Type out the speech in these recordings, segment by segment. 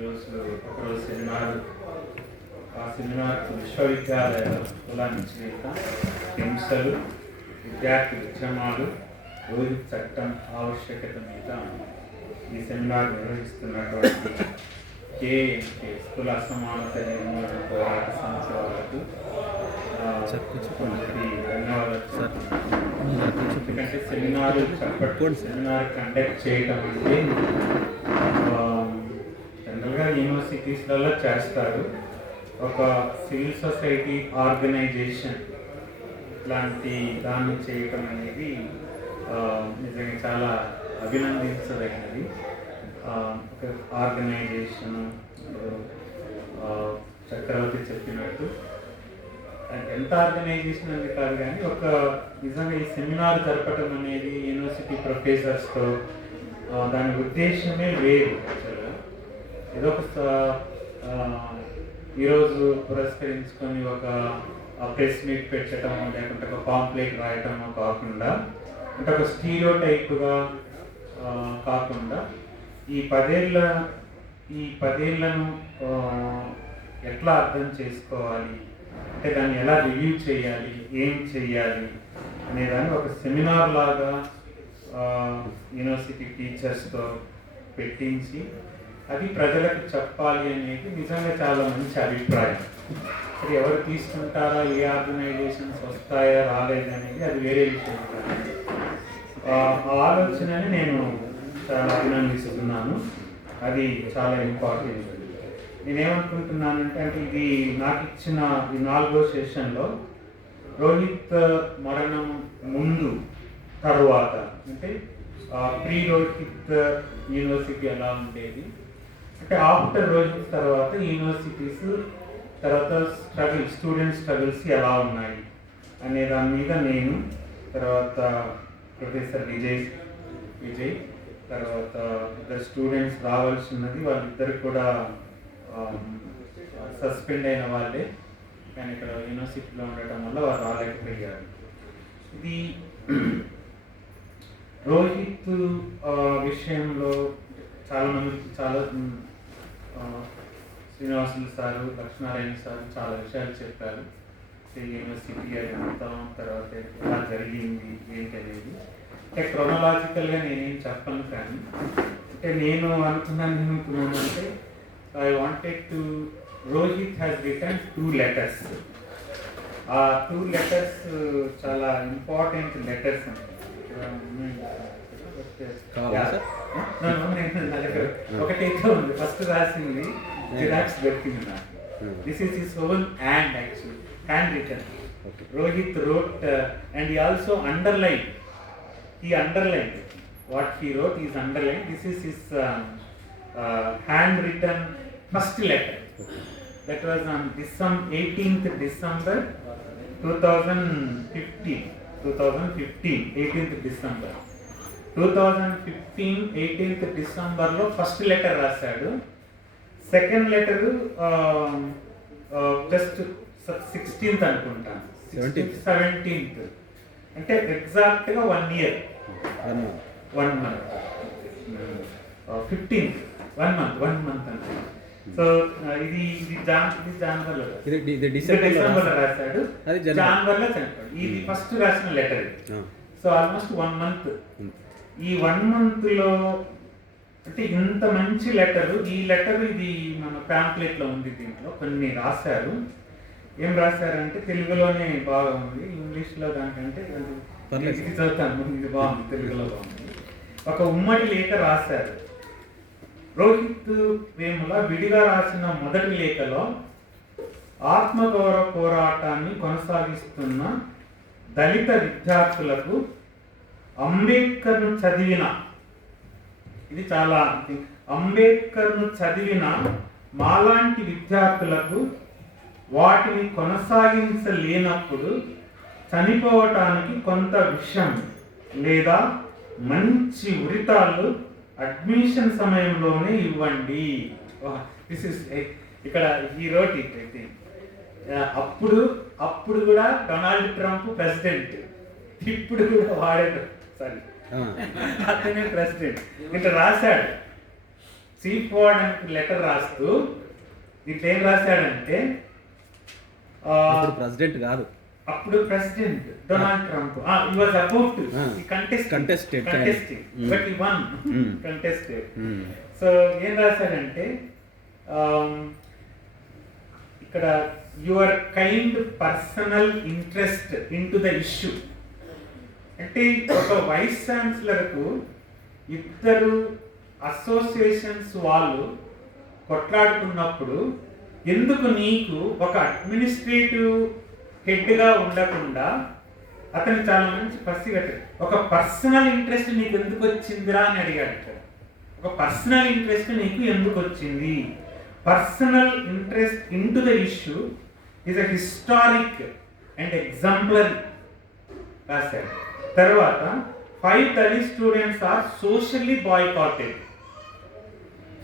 ఈరోజు ఒకరోజు సెమినార్, ఆ సెమినార్కు విశ్వవిద్యాలయ కులాన్నిచ్చిక హింసలు, విద్యార్థి ఉద్యమాలు, రోహిత్ చట్టం ఆవశ్యకత మీద ఈ సెమినార్ నిర్వహిస్తున్నటువంటి కేఎంకే కుల అసమానత నిర్మూలన పోరాట సంస్థ వాళ్ళకు ధన్యవాదాలు. ఎందుకంటే సెమినార్ కండక్ట్ చేయడం అంటే జనరల్గా యూనివర్సిటీస్లలో చేస్తారు. ఒక సివిల్ సొసైటీ ఆర్గనైజేషన్ లాంటి దాన్ని చేయటం అనేది నిజంగా చాలా అభినందించదగినది. ఒక ఆర్గనైజేషన్ చక్రవర్తి చెప్పినట్టు ఎంత ఆర్గనైజేషన్ అనేది కాదు, కానీ ఒక నిజంగా ఈ సెమినార్ జరపడం అనేది యూనివర్సిటీ ప్రొఫెసర్స్తో దాని ఉద్దేశమే వేరు. యాక్చువల్గా ఏదో ఒక ఈరోజు పురస్కరించుకొని ఒక ప్రెస్ మీట్ పెట్టడం, లేకుంటే ఒక పాంప్లెట్ రాయటం కాకుండా, అంటే ఒక స్టీరియో టైప్గా కాకుండా ఈ పదేళ్లను ఎట్లా అర్థం చేసుకోవాలి, అంటే దాన్ని ఎలా రివ్యూ చేయాలి, ఏం చేయాలి అనేదాన్ని ఒక సెమినార్ లాగా యూనివర్సిటీ టీచర్స్తో పెట్టించి అది ప్రజలకు చెప్పాలి అనేది నిజంగా చాలా మంచి అభిప్రాయం. అది ఎవరు తీసుకుంటారా, ఏ ఆర్గనైజేషన్స్ వస్తాయా రాలేదనేది అది వేరే విషయం కాదు. ఆ ఆలోచనని నేను చాలా అభినందిస్తున్నాను. అది చాలా ఇంపార్టెంట్. నేనేమనుకుంటున్నానంటే, అంటే ఇది నాకు ఇచ్చిన ఈ 4వ సెషన్లో రోహిత్ మరణం ముందు తర్వాత, అంటే ప్రీ రోహిత్ యూనివర్సిటీ ఎలా ఉండేది, అంటే ఆఫ్టర్ రోహిత్ తర్వాత యూనివర్సిటీస్ తర్వాత స్టూడెంట్ స్ట్రగుల్స్ ఎలా ఉన్నాయి అనే దాని మీద నేను, తర్వాత ప్రొఫెసర్ విజయ్ తర్వాత ఇద్దరు స్టూడెంట్స్ రావాల్సినది, వాళ్ళిద్దరు కూడా సస్పెండ్ అయిన వాళ్ళే, కానీ ఇక్కడ యూనివర్సిటీలో ఉండటం వల్ల వారు రాలేకపోయారు. ఇది రోహిత్ విషయంలో చాలా శ్రీనివాసులు సారు, లక్ష్మీనారాయణ సారు చాలా విషయాలు చెప్పారు. యూనివర్సిటీ అది మొత్తం తర్వాత ఎలా జరిగింది ఏంటి అనేది. అంటే క్రొనలాజికల్గా నేనేం చెప్పను, కానీ అంటే నేను ఏమనుకున్నానంటే I wanted to Rohit has return 2 letters. ఆ 2 letters చాలా ఇంపార్టెంట్ లెటర్స్ అంటే ఒకటైతే ఉంది, ఫస్ట్ రాసింది జిరాక్స్ దొరికింది నాకు. This is his own hand, actually hand written. Rohit wrote and he also underlined. He underlined what he wrote. He is underlined. This is his handwritten first letter. That was on 18th December 2015. 18th December 2015 18th Decemberలో first letter రాశాడు. Second letter just 16th అనుకుంటాను, 17th, అంటే ఎగ్జాక్ట్గా 1 year 1 month 15th 1 month అంటే. So ఇది జనవరిలో డిసెంబర్లో రాశాడు, జనవరిలో చనిపోయాడు. ఇది ఫస్ట్ రాసిన లెటర్. So almost 1 month. ఈ 1 monthలో అంటే ఇంత మంచి లెటరు, ఈ లెటర్ ఇది మన ప్యాంప్లెట్లో ఉంది, దీంట్లో కొన్ని రాశారు. ఏం రాశారంటే తెలుగులోనే బాగా ఉంది, ఇంగ్లీష్లో దానికంటే ఇది చదువుతాను, ఇది బాగుంది, తెలుగులో బాగుంది. ఒక ఉమ్మడి లేఖ రాశారు. రోహిత్ వేముల విడిగా రాసిన మొదటి లేఖలో ఆత్మగౌరవ పోరాటాన్ని కొనసాగిస్తున్న దళిత విద్యార్థులకు అంబేద్కర్ను చదివిన, ఇది చాలా అంబేద్కర్ను చదివిన మాలాంటి విద్యార్థులకు వాటిని కొనసాగించలేనప్పుడు చనిపోవటానికి కొంత విషయం లేదా మంచి ఉరితాళ్ళు అడ్మిషన్ సమయంలోనే ఇవ్వండి. దిస్ ఇస్ ఇక్కడ ఈ రోట్ ఇట్. అయితే అప్పుడు కూడా డొనాల్డ్ ట్రంప్ ప్రెసిడెంట్, ఇప్పుడు కూడా వాడాడు, సారీ అతనే ప్రెసిడెంట్. ఇట్లా రాశాడు. చీఫ్ వార్డెన్కి లెటర్ రాస్తూ ఇట్లా ఏం రాశాడంటే, ప్రెసిడెంట్ కాదు, అప్పుడు president Donald Trump he was about to contesting but he won contested. So ఏం రాశాడంటే, ఇక్కడ your kind personal interest in to the issue. అంటే ఒక వైస్ ఛాన్సలర్కు ఇద్దరు అసోసియేషన్స్ వాళ్ళు కొట్లాడుకున్నప్పుడు ఎందుకు నీకు ఒక అడ్మినిస్ట్రేటివ్ హెడ్గా ఉండకుండా, అతను చాలా మంచి పసిగట్టాడు, ఒక పర్సనల్ ఇంట్రెస్ట్ నీకు ఎందుకు వచ్చిందిరా అని అడిగాడు. ఒక పర్సనల్ ఇంట్రెస్ట్ నీకు ఎందుకు వచ్చింది? Personal interest in to the issue is a historic and exemplary రాశాడు. తర్వాత 5 Dalit students are socially boycotted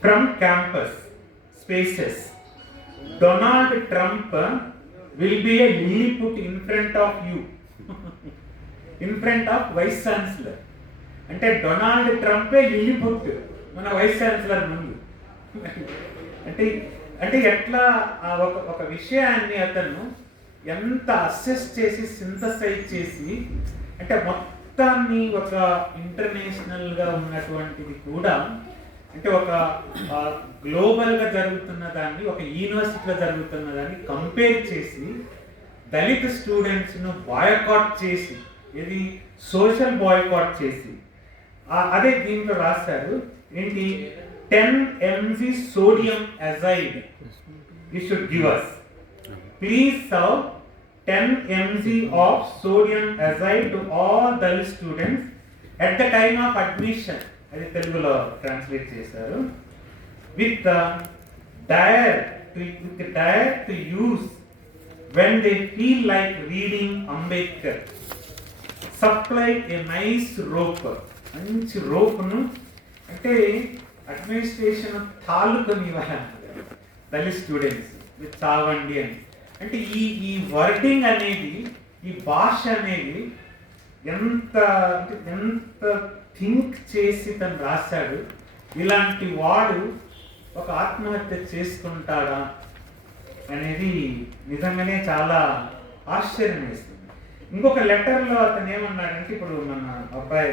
from campus spaces. Donald Trump will be a Lilliput in front of you. In front of Vice Chancellor. అంటే Donald ట్రంపే Lilliput మన vice chancellor ముందు. అంటే అంటే ఎట్లా ఒక విషయాన్ని అతను ఎంత అసెస్ చేసి సింథసైజ్ చేసి, అంటే మొత్తాన్ని ఒక ఇంటర్నేషనల్గా ఉన్నటువంటిది కూడా, అంటే ఒక గ్లోబల్గా జరుగుతున్న దాన్ని ఒక యూనివర్సిటీలో జరుగుతున్న దాన్ని కంపేర్ చేసి దళిత స్టూడెంట్స్ను బాయ్కాట్ చేసి, ఇది సోషల్ బాయ్కాట్ చేసి, అదే దీంట్లో రాశారు ఏంటి, 10 mg sodium azide you should give us. Please serve 10 mg of sodium azide to all Dalit students at the time of admission. అది తెలుగులో ట్రాన్స్లేట్ చేశారు. with dare to use when they feel like reading Ambedkar. Supply a nice rope. మంచి రోప్ను, అంటే administration తాలూకొని Dalit students మీరు చావండి అని. అంటే ఈ వర్డింగ్ అనేది, ఈ భాష అనేది ఎంత థింక్ చేసి తను రాశాడు. ఇలాంటి వాడు ఒక ఆత్మహత్య చేసుకుంటాడా అనేది నిజంగానే చాలా ఆశ్చర్యం వేస్తుంది. ఇంకొక లెటర్లో అతను ఏమన్నాడంటే, ఇప్పుడు మన అబ్బాయి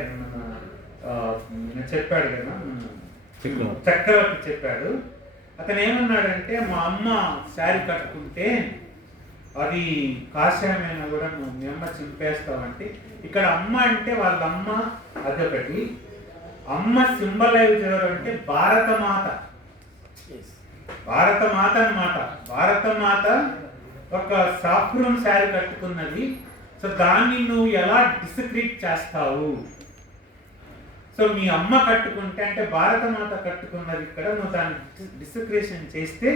చెప్పాడు కదా, చక్రవర్తి చెప్పాడు, అతను ఏమన్నాడంటే, మా అమ్మ శారీ కట్టుకుంటే అది కాషాయమైనా కూడా నువ్వు మీ అమ్మ చింపేస్తావంటే, ఇక్కడ అమ్మ అంటే వాళ్ళ అమ్మ అదొకటి, అమ్మ సింబలైజ్ ఎవరంటే భారతమాత. భారతమాత అన్నమాట. భారతమాత ఒక సాఫ్రూన్ శారీ కట్టుకున్నది. సో దాన్ని నువ్వు ఎలా డిస్క్రిట్ చేస్తావు? సో మీ అమ్మ కట్టుకుంటే, అంటే భారతమాత కట్టుకున్నది ఇక్కడ, నువ్వు దాన్ని డిస్క్రిప్షన్ చేస్తే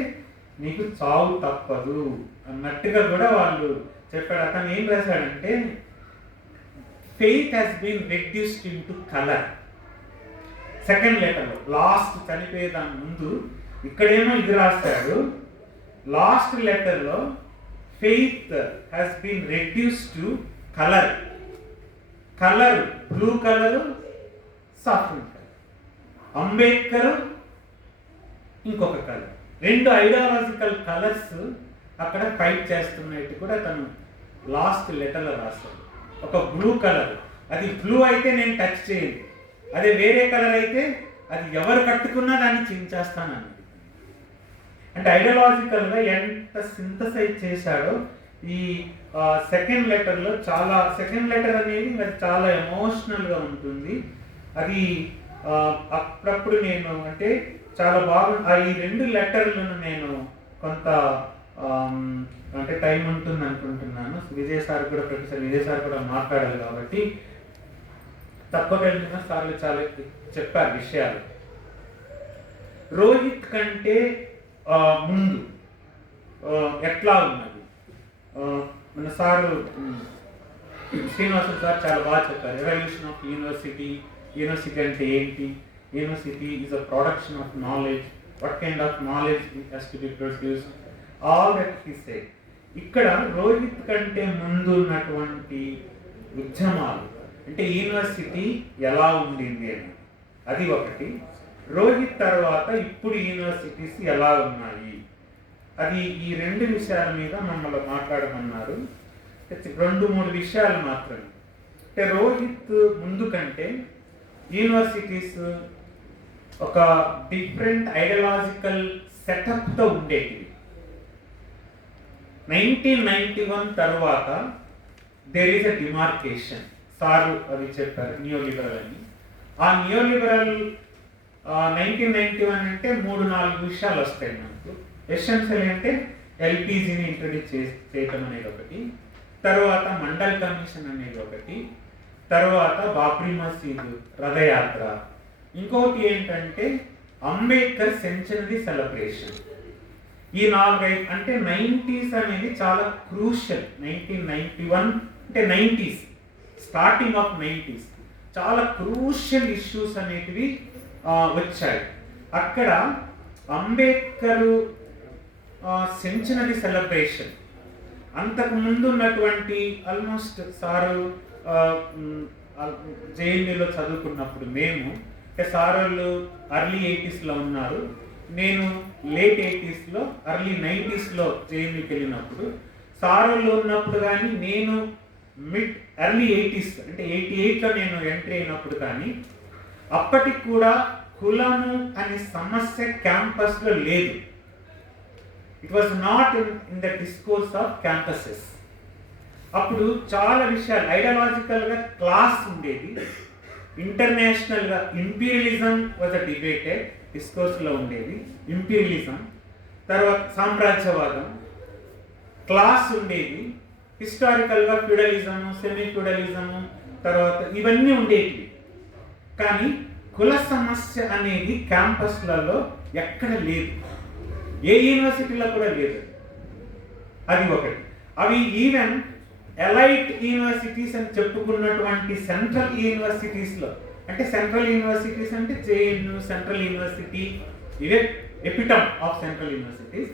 నీకు చావు తప్పదు అన్నట్టుగా కూడా వాళ్ళు చెప్పాడు. అతను ఏం రాశాడంటే, faith has been reduced in to colour. Second లెటర్లో లాస్ట్ చనిపోయేదాని ముందు ఇక్కడేమో ఇది రాస్తాడు, లాస్ట్ లెటర్లో faith has been reduced to colour. Colour blue colour, saffron colour. Ambedkar ఇంకొక కలర్. 2 ఐడియాలజికల్ కలర్స్ అక్కడ ఫైట్ చేస్తున్నట్టు కూడా తను లాస్ట్ లెటర్లో రాస్తాడు. ఒక బ్లూ కలర్, అది బ్లూ అయితే నేను టచ్ చేయను, అదే వేరే కలర్ అయితే అది ఎవరు కట్టుకున్నా దాన్ని చించేస్తానని. అంటే ఐడియాలజికల్గా ఎంత సింథసైజ్ చేశాడో ఈ సెకండ్ లెటర్లో. చాలా సెకండ్ లెటర్ అనేది అది చాలా ఎమోషనల్గా ఉంటుంది. అది అప్పుడప్పుడు నేను అంటే చాలా ఈ 2 లెటర్లను నేను కొంత అంటే టైం ఉంటుంది అనుకుంటున్నాను. విజయ్ సార్ కూడా, ప్రొఫెసర్ విజయ్ సార్ కూడా మాట్లాడాలి కాబట్టి తక్కువ వెళ్ళిన సార్లు చాలా చెప్పారు విషయాలు. రోహిత్ కంటే ముందు ఎట్లా ఉన్నది మన సారు శ్రీనివాసన్ సార్ చాలా బాగా చెప్పారు. ఎవల్యూషన్ ఆఫ్ యూనివర్సిటీ, యూనివర్సిటీ అంటే ఏంటి, university is a production of knowledge, what kind of knowledge has to be produced, all that he said. ఇక్కడ రోహిత్ కంటే ముందు ఉన్నటువంటి ఉద్యమాలు, అంటే యూనివర్సిటీ ఎలా ఉండింది అని, అది ఒకటి. రోహిత్ తర్వాత ఇప్పుడు యూనివర్సిటీస్ ఎలా ఉన్నాయి, అది ఈ 2 విషయాల మీద మమ్మల్ని మాట్లాడమన్నారు. 2-3 విషయాలు మాత్రమే. అంటే రోహిత్ ముందు కంటే యూనివర్సిటీస్ ఒక డిఫరెంట్ ఐడియాలజికల్ సెటప్తో ఉండేవి. 1991 తర్వాత there is a demarcation. Sir అది చెప్పారు, నియో లిబరల్ అని. ఆ నియో లిబరల్ 1991 అంటే 3-4 విషయాలు వస్తాయి మనకు. ఎసెన్షియల్ అంటే ఎల్పిజిని ఇంట్రడ్యూస్ చేయటం అనేది ఒకటి, తర్వాత మండల్ కమిషన్ అనేది ఒకటి, తర్వాత బాబ్రీ మసీదు రథయాత్ర, ఇంకొకటి ఏంటంటే అంబేద్కర్ సెంచరీ సెలబ్రేషన్. ఈ 4 అంటే 90s అనేది చాలా క్రూషియల్. 1991 అంటే 90s, స్టార్టింగ్ ఆఫ్ 90s చాలా క్రూషియల్ ఇష్యూస్ అనేటివి వచ్చాయి. అక్కడ అంబేద్కర్ సెంచరీ సెలబ్రేషన్, అంతకు ముందు ఉన్నటువంటి ఆల్మోస్ట్ సారు జేఎన్యూలో చదువుకున్నప్పుడు మేము, సార్ వాళ్ళు ఎర్లీ 80sలో ఉన్నారు, నేను లేట్ 80sలో ఎర్లీ 90sలో జేఎన్యూకి వెళ్ళినప్పుడు, సార్ వాళ్ళు ఉన్నప్పుడు కానీ నేను మిడ్ ఎర్లీ 80s అంటే 88లో నేను ఎంట్రీ అయినప్పుడు కానీ అప్పటికి కూడా కులము అనే సమస్య క్యాంపస్లో లేదు. It was not in the discourse of campuses. అప్పుడు చాలా విషయాలు ఐడియాలజికల్గా క్లాస్ ఉండేది, ఇంటర్నేషనల్గా ఇంపీరియలిజం వాజ్ అ డిబేటెడ్ డిస్కోర్స్లో ఉండేది. ఇంపీరియలిజం తర్వాత సామ్రాజ్యవాదం, క్లాస్ ఉండేది, హిస్టారికల్గా ఫ్యూడలిజము, సెమీ ఫ్యూడలిజము, తర్వాత ఇవన్నీ ఉండేవి. కానీ కుల సమస్య అనేది క్యాంపస్లలో ఎక్కడ లేదు, ఏ యూనివర్సిటీలో కూడా లేదు. అది ఒకటి. అవి ఈవెన్ ఎలైట్ యూనివర్సిటీస్ అని చెప్పుకున్నటువంటి సెంట్రల్ యూనివర్సిటీస్లో, అంటే సెంట్రల్ యూనివర్సిటీస్ అంటే జేఎన్యూ, సెంట్రల్ యూనివర్సిటీ, ఇవే ఎపిటమ్ ఆఫ్ సెంట్రల్ యూనివర్సిటీస్.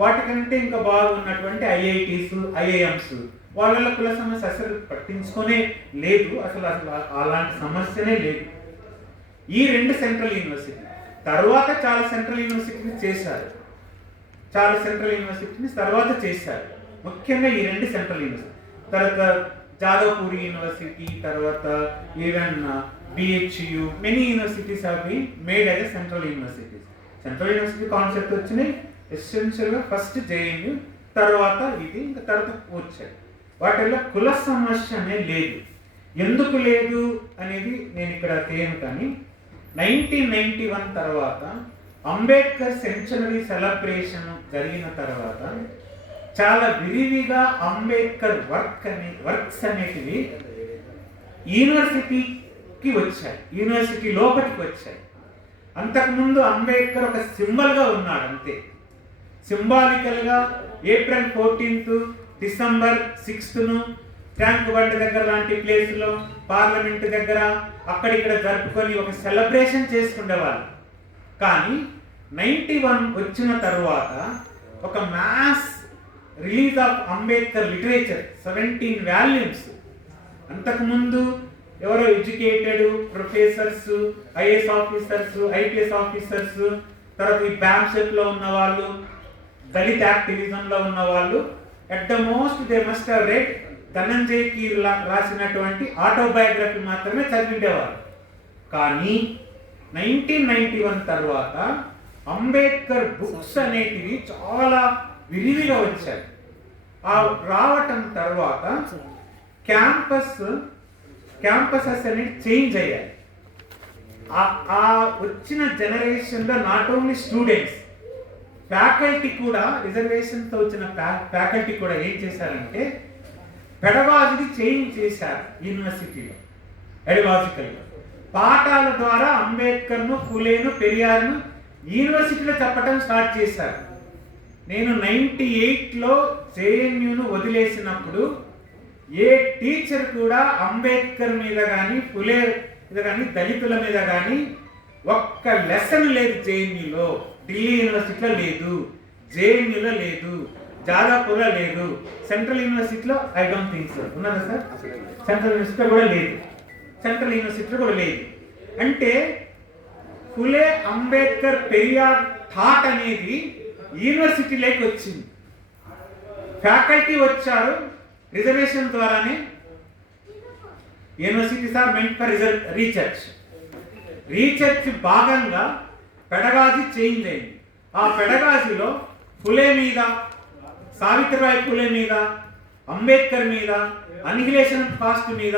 వాటికంటే ఇంకా బాగున్నటువంటి ఐఐటీస్, ఐఐఎంస్, వాళ్ళ కుల సమస్య అసలు పట్టించుకునే లేదు, అసలు అలాంటి సమస్యనే లేదు. ఈ 2 సెంట్రల్ యూనివర్సిటీ తర్వాత చాలా సెంట్రల్ యూనివర్సిటీని చేశారు, చాలా సెంట్రల్ యూనివర్సిటీని తర్వాత చేశారు. ముఖ్యంగా ఈ 2 సెంట్రల్ యూనివర్సిటీ, తర్వాత జాదవ్పూర్ యూనివర్సిటీ, తర్వాత even BHU, many universities have been made as a central universities. Central university concept వచ్చినాయి ఎసెన్షియల్గా ఫస్ట్ జేఎన్యూ, తర్వాత ఇది, ఇంకా తర్వాత వచ్చాయి. వాటిల్లో కుల సమస్య అనేది లేదు. ఎందుకు లేదు అనేది నేను ఇక్కడ తేను, కానీ 1991 తర్వాత అంబేద్కర్ సెంచరీ సెలబ్రేషన్ జరిగిన తర్వాత చాలా విరివిగా అంబేద్కర్ వర్క్స్ అనేటివి యూనివర్సిటీకి వచ్చాయి, యూనివర్సిటీ లోపలికి వచ్చాయి. అంతకుముందు అంబేద్కర్ ఒక సింబల్గా ఉన్నాడు అంతే. సింబాలికల్గా April 14th, December 6th tank bund దగ్గర లాంటి ప్లేస్లో, పార్లమెంట్ దగ్గర అక్కడిక్కడ జరుపుకొని ఒక సెలబ్రేషన్ చేసుకునేవాళ్ళు. కానీ 91 వచ్చిన తర్వాత ఒక mass release of Ambedkar literature, 17 volumes. అంతకుముందు ఎవరో educated professors, IAS officers, IPS officers, తర్వాత ఈ బ్యాంసెట్లో ఉన్న వాళ్ళు, దళిత యాక్టివిజంలో ఉన్న వాళ్ళు, at the most they must have read ధనంజయ్కి రాసినటువంటి ఆటోబయోగ్రఫీ మాత్రమే చదివిండేవారు. కానీ 1991 తర్వాత అంబేద్కర్ బుక్స్ అనేటివి చాలా విరివిగా వచ్చాయి. ఆ రావటం తర్వాత క్యాంపసెస్ అనేవి చేంజ్ అయ్యాయి. ఆ వచ్చిన జనరేషన్లో నాట్ ఓన్లీ స్టూడెంట్స్, ఫ్యాకల్టీ కూడా, రిజర్వేషన్తో వచ్చిన ఫ్యాకల్టీ కూడా ఏం చేశారంటే పెడగాజీని చేంజ్ చేశారు యూనివర్సిటీలో. ఎడగాజికల్గా పాఠాల ద్వారా అంబేద్కర్ను, ఫులేను, పెరియార్ను యూనివర్సిటీలో చెప్పడం స్టార్ట్ చేశారు. నేను 98లో జేఎన్యూను వదిలేసినప్పుడు ఏ టీచర్ కూడా అంబేద్కర్ మీద కానీ, ఫులే మీద కానీ, దళితుల మీద కానీ ఒక్క లెసన్ లేదు. జేఎన్యూలో, ఢిల్లీ యూనివర్సిటీలో లేదు, జేఎన్యూలో లేదు, జాదాపూర్లో లేదు, సెంట్రల్ యూనివర్సిటీలో ఐ డోంట్ థింక్ సో ఉన్నదా సార్? సెంట్రల్ యూనివర్సిటీలో కూడా లేదు, సెంట్రల్ యూనివర్సిటీలో కూడా లేదు. అంటే ఫులే, అంబేద్కర్, పెరియార్ థాట్ అనేది యూనివర్సిటీలోకి వచ్చింది. ఫ్యాకల్టీ వచ్చారు రిజర్వేషన్ ద్వారానే. Universities are meant for research భాగంగా పెడగాజీ చేంజ్ అయింది. ఆ పెడగాజీలో ఫులే మీద, సావిత్రిబాయి ఫులే మీద, అంబేద్కర్ మీద, అనిహిలేషన్ ఆఫ్ కాస్ట్ మీద,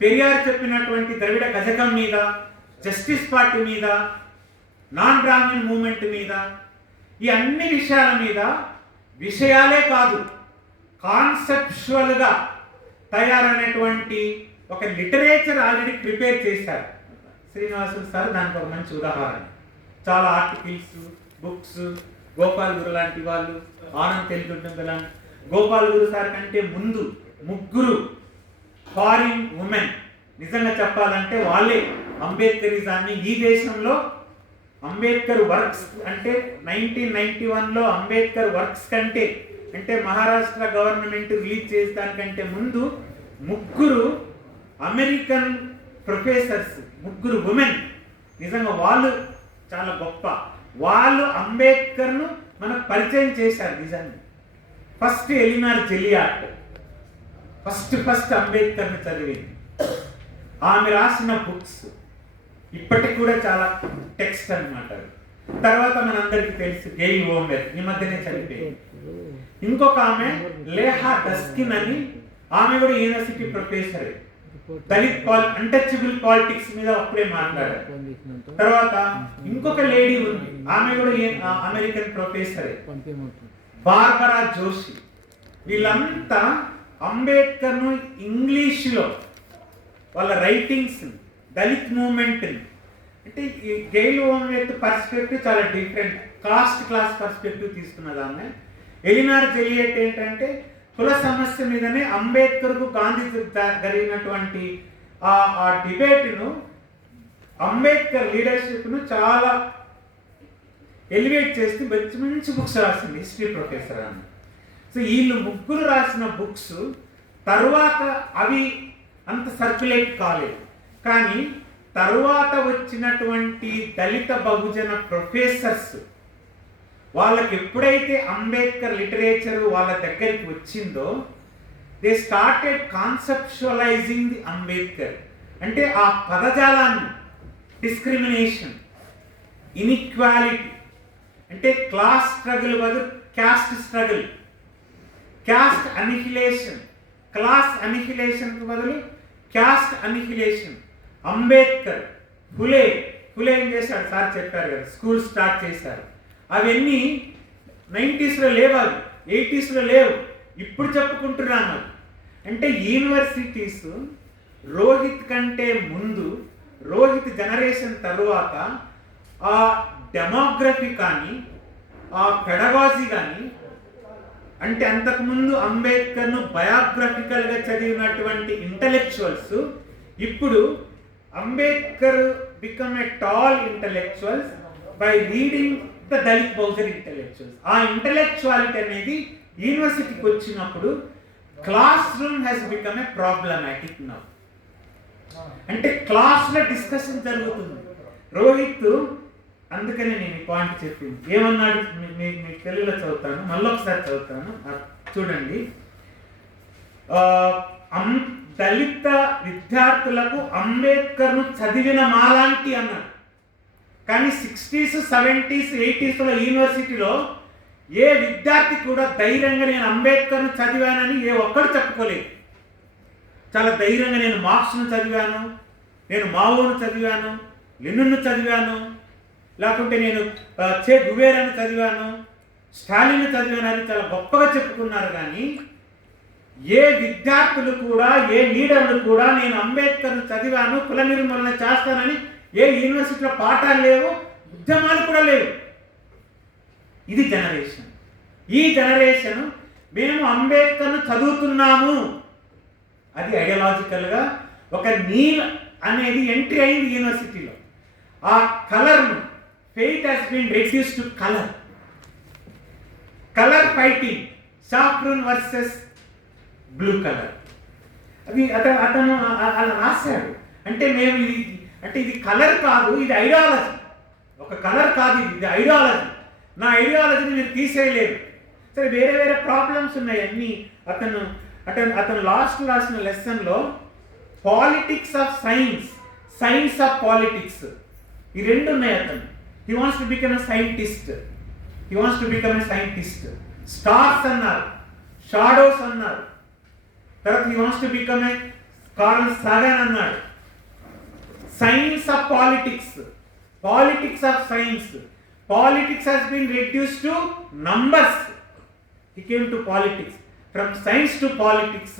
పెరియార్ చెప్పినటువంటి ద్రవిడ గజకం మీద, జస్టిస్ పార్టీ మీద, నాన్ బ్రాహ్మణ్ మూవ్మెంట్ మీద, ఈ అన్ని విషయాల మీద విషయాలే కాదు కాన్సెప్చువల్గా తయారైనటువంటి ఒక లిటరేచర్ ఆల్రెడీ ప్రిపేర్ చేశారు శ్రీనివాసులు సార్. దానికి ఒక మంచి ఉదాహరణ. చాలా ఆర్టికల్స్, బుక్స్, గోపాల్ గురు లాంటి వాళ్ళు, ఆనంద్ తెలుగుంటుంది లాంటి. గోపాల్ గురు సార్ కంటే ముందు 3 ఫారిన్ ఉమెన్, నిజంగా చెప్పాలంటే వాళ్ళే అంబేద్కరిజాన్ని ఈ దేశంలో, అంబేద్కర్ వర్క్స్ అంటే 1991లో అంబేద్కర్ వర్క్స్ కంటే, అంటే మహారాష్ట్ర గవర్నమెంట్ రిలీజ్ చేసేదానికంటే ముందు 3 అమెరికన్ ప్రొఫెసర్స్, 3 ఉమెన్, నిజంగా వాళ్ళు చాలా గొప్ప. వాళ్ళు అంబేద్కర్ను మనకు పరిచయం చేశారు నిజంగా. ఫస్ట్ ఎలినార్ జెలియాట్ ఫస్ట్ అంబేద్కర్ని చదివింది. ఆమె రాసిన బుక్స్ ఇప్పటికి కూడా చాలా టెక్స్ట్ అన్నమాట. తర్వాత మనందరికీ తెలుసు గెయిల్ ఓమెర్, ఈ మధ్యనే చనిపోయింది. ఇంకొక ఆమె లేహా డస్కిన్ అని, ఆమె కూడా university professor. Dalit untouchable politics మీద అప్పుడే మాట్లాడారు. తర్వాత ఇంకొక లేడీ ఉంది, ఆమె కూడా అమెరికన్ ప్రొఫెసర్, బార్బరా జోషి. వీళ్ళంతా అంబేద్కర్ను ఇంగ్లీష్లో వాళ్ళ రైటింగ్స్, దళిత్ మూవ్మెంట్, అంటే ఈ గెయిల్ ఓమెర్ పర్స్పెక్టివ్ చాలా డిఫరెంట్, కాస్ట్ క్లాస్ పర్స్పెక్టివ్ తీసుకున్నది ఆమె. ఎలినార్ జెలియట్ ఏంటంటే కుల సమస్య మీదనే అంబేద్కర్కు గాంధీ జరిగినటువంటి ఆ డిబేట్ను, అంబేద్కర్ లీడర్షిప్ను చాలా ఎలివేట్ చేస్తూ మంచి మంచి బుక్స్ రాసింది, హిస్టరీ ప్రొఫెసర్ అని. సో వీళ్ళు 3 రాసిన బుక్స్ తరువాత అవి అంత సర్క్యులేట్ కాలేదు. కానీ తరువాత వచ్చినటువంటి దళిత బహుజన ప్రొఫెసర్స్, వాళ్ళకి ఎప్పుడైతే అంబేద్కర్ లిటరేచర్ వాళ్ళ దగ్గరికి వచ్చిందో, దే స్టార్టెడ్ కాన్సెప్చువలైజింగ్ ది అంబేద్కర్. అంటే ఆ పదజాలాన్ని, డిస్క్రిమినేషన్, ఇన్ఈక్వాలిటీ, అంటే క్లాస్ స్ట్రగుల్ బదులు caste struggle, caste annihilation, class annihilation బదులు క్యాస్ట్ అనిహిలేషన్. అంబేద్కర్, ఫులే ఏం చేశాడు సార్ చెప్పారు కదా, స్కూల్ స్టార్ట్ చేశారు. అవన్నీ 90స్లో లేవు, అవి 80స్లో లేవు, ఇప్పుడు చెప్పుకుంటున్నాను. అది అంటే యూనివర్సిటీస్ రోహిత్ కంటే ముందు, రోహిత్ జనరేషన్ తరువాత ఆ డెమోగ్రఫీ కానీ, ఆ పెడగాజీ కానీ, అంటే అంతకుముందు అంబేద్కర్ను బయోగ్రఫికల్గా చదివినటువంటి ఇంటలెక్చువల్స్ ఇప్పుడు Ambedkar become a tall intellectuals by reading the Dalit Bahujan intellectuals. ఆ ఇంటలెక్చువాలిటీ అనేది యూనివర్సిటీకి వచ్చినప్పుడు class room has become a problematic now. అంటే క్లాస్లో డిస్కషన్ జరుగుతుంది. రోహిత్, అందుకనే నేను ఈ పాయింట్ చెప్పింది, ఏమన్నాడు మీకు తెలుగులో చదువుతాను, మళ్ళీ ఒకసారి చదువుతాను చూడండి. దళిత విద్యార్థులకు అంబేద్కర్ను చదివిన మాలాంటి అన్నాడు. కానీ 60s, 70s, 80sలో యూనివర్సిటీలో ఏ విద్యార్థి కూడా ధైర్యంగా నేను అంబేద్కర్ను చదివానని ఏ ఒక్కడు చెప్పుకోలేదు. చాలా ధైర్యంగా నేను మార్క్స్ను చదివాను, నేను మావోను చదివాను, లెనిన్ను చదివాను, లేకుంటే నేను చే గువేరాను చదివాను, స్టాలిన్ చదివాను అని చాలా గొప్పగా చెప్పుకున్నారు. కానీ ఏ విద్యార్థులు కూడా, ఏ లీడర్లు కూడా నేను అంబేద్కర్ను చదివాను, కుల నిర్మూలన చేస్తానని ఏ యూనివర్సిటీలో పాఠాలు లేవు, ఉద్యమాలు కూడా లేవు. ఇది జనరేషన్. ఈ జనరేషన్ మేము అంబేద్కర్ను చదువుతున్నాము, అది ఐడియాలజికల్గా ఒక నీల్ అనేది ఎంట్రీ అయింది యూనివర్సిటీలో. ఆ కలర్ను, faith has been reduce to colour, colour fighting, saffron versus blue colour. అది అతను అలా రాశాడు. అంటే మేము అంటే ఇది కలర్ కాదు, ఇది ఐడియాలజీ. ఒక కలర్ కాదు, ఇది ఐడియాలజీ. నా ఐడియాలజీని మీరు తీసేయలేరు. సరే, వేరే వేరే ప్రాబ్లమ్స్ ఉన్నాయి అన్నీ. అతను లాస్ట్ రాసిన లెసన్లో politics of science, science of politics, ఈ రెండు ఉన్నాయి. He wants to become a scientist. Stars అన్నారు, షాడోస్ అన్నారు. తర్వాత he wants to become a Carl Sagan అన్నాడు. Science of politics, politics of science. Politics has been reduced to numbers. He came to politics. From science to politics.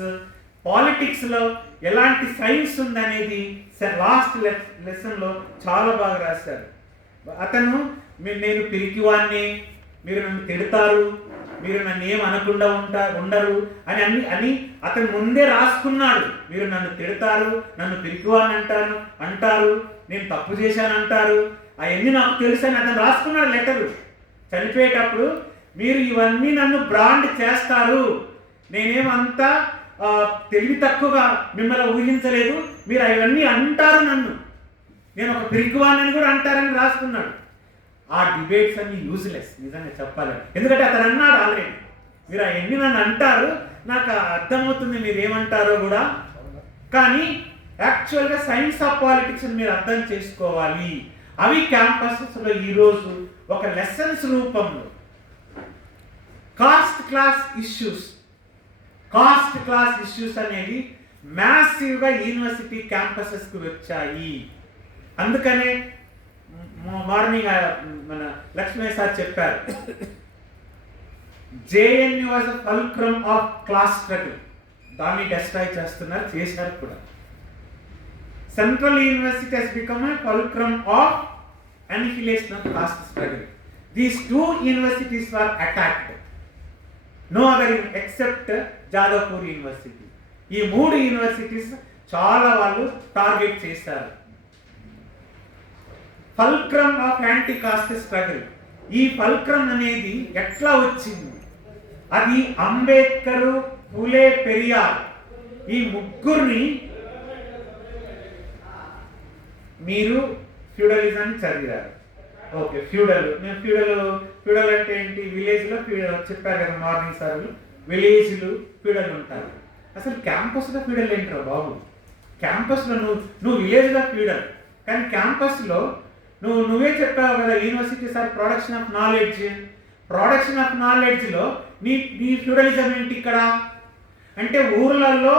పాలిటిక్స్లో ఎలాంటి science ఉందనేది last లెసన్లో చాలా బాగా రాశారు. అతను నేను పిరికివాన్ని, మీరు నన్ను తిడతారు, మీరు నన్ను ఏం అనకుండా ఉండరు అని అతను ముందే రాసుకున్నాడు. మీరు నన్ను తిడతారు, నన్ను పిరికివాన్ని అంటారు, నేను తప్పు చేశానంటారు, అవన్నీ నాకు తెలుసు అని అతను రాసుకున్నాడు లెటరు. చనిపోయేటప్పుడు మీరు ఇవన్నీ నన్ను బ్రాండ్ చేస్తారు, నేనేమంతా తెలివి తక్కువగా మిమ్మల్ని ఊహించలేదు, మీరు అవన్నీ అంటారు, నన్ను నేను ఒక పిరికివాన్ని కూడా అంటారని రాసుకున్నాడు. ఆ డిబేట్స్ అన్ని యూజ్లెస్ నిజంగా చెప్పాలని. ఎందుకంటే అతను అన్నాడు ఆల్రెడీ, మీరు అవన్నీ నన్ను అంటారు, నాకు అర్థమవుతుంది మీరు ఏమంటారో కూడా, కానీ యాక్చువల్గా సైన్స్ ఆఫ్ పాలిటిక్స్ మీరు అర్థం చేసుకోవాలి. అవి క్యాంపసెస్లో ఈరోజు ఒక లెసన్స్ రూపంలో కాస్ట్ క్లాస్ ఇష్యూస్ అనేవి మ్యాసివ్గా యూనివర్సిటీ క్యాంపసెస్కి వచ్చాయి. అందుకనే మార్నింగ్ మన లక్ష్మీ సార్ చెప్పారు, JNU was a fulcrum of class struggle. దాన్ని డెస్ట్రాయ్ చేశారు కూడా. Central university has become a fulcrum of annihilation of caste struggle. These two universities were attacked. No other except Jadavpur university. ఈ 3 universities చాలా వాళ్ళు target చేశారు. Fulcrum of anti cost struggle. ఈ fulcrum అనేది ఎట్లా వచ్చింది? అది అంబేద్కర్, ఫూలే, పెరియార్ ఈ ముగ్గురిని, మీరు ఫ్యూడలిజాన్ని చదివారు, ఓకే. ఫ్యూడల్ అంటే ఏంటి? విలేజ్లో ఫ్యూడల్ చెప్పారు కదా మార్నింగ్ సార్, విలేజ్లు ఫ్యూడల్ ఉంటారు. అసలు క్యాంపస్లో ఫ్యూడల్ ఏంటో బాబు? క్యాంపస్లో నువ్వు విలేజ్లో ఫ్యూడల్, కానీ క్యాంపస్లో నువ్వే చెప్పావు కదా, యూనివర్సిటీస్ ఆర్ ప్రొడక్షన్ ఆఫ్ నాలెడ్జ్లో నీ ఫ్యూడలిజం ఏంటి ఇక్కడ? అంటే ఊర్లలో